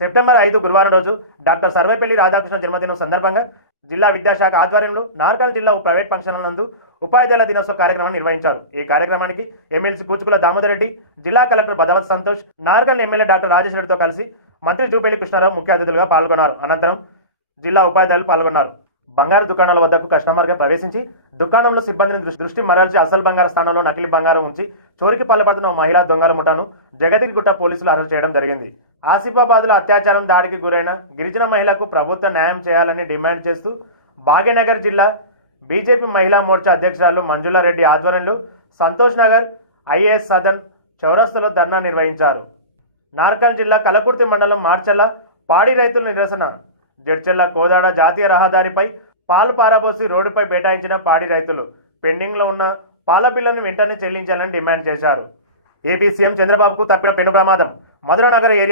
September 5 గురువారం రోజు doctor Sarvepalli Radhakrishna జన్మదినం సందర్భంగా జిల్లా విద్యాశాఖ ఆధ్వర్యంలో నార్కల్ జిల్లా ప్రైవేట్ ఫంక్షన్ల నందు ఉపాధ్యాయుల దినోత్సవ కార్యక్రమాన్ని నిర్వహించారు. ఈ కార్యక్రమానికి ఎమ్మెల్సీ కూచుకుల దామోదర్ రెడ్డి, జిల్లా collector Badavath Santosh, Narkal MLA doctor Rajesh రెడ్డితో కలిసి మంత్రి జూపల్లి కృష్ణారావు ముఖ్య అతిథులుగా పాల్గొన్నారు. అనంతరం జిల్లా ఉపాధ్యాయులు పాల్గొన్నారు. బంగారు దుకాణాల వద్దకు కస్టమర్గా ప్రవేశించి దుకాణంలో సిబ్బందిని దృష్టి మరల్చి అసలు బంగారు స్థానంలో నకిలీ బంగారం ఉంచి చోరికి పాల్పడుతున్న మహిళా దొంగల ముఠాను జగతిగుట్ట పోలీసులు అరెస్ట్ చేయడం జరిగింది. ఆసిఫాబాద్లో అత్యాచారం దాడికి గురైన గిరిజన మహిళకు ప్రభుత్వ న్యాయం చేయాలని డిమాండ్ చేస్తూ భాగ్యనగర్ జిల్లా బీజేపీ మహిళా మోర్చా అధ్యక్షురాలు మంజులారెడ్డి ఆధ్వర్యంలో సంతోష్ నగర్ ఐఏఎస్ సదన్ చౌరస్తాలో ధర్నా నిర్వహించారు. నార్కల్ జిల్లా కలకుర్తి మండలం మార్చల్ల పాడి రైతుల నిరసన. జడ్చెల్ల కోదాడ జాతీయ రహదారిపై పాలు పారబోసి రోడ్డుపై బైఠాయించిన పాడి రైతులు పెండింగ్లో ఉన్న పాల బిల్లును వెంటనే చెల్లించాలని డిమాండ్ చేశారు. ఏపీ సీఎం చంద్రబాబుకు తప్పిన పెను ప్రమాదం. మధురానగర్ ఏరియా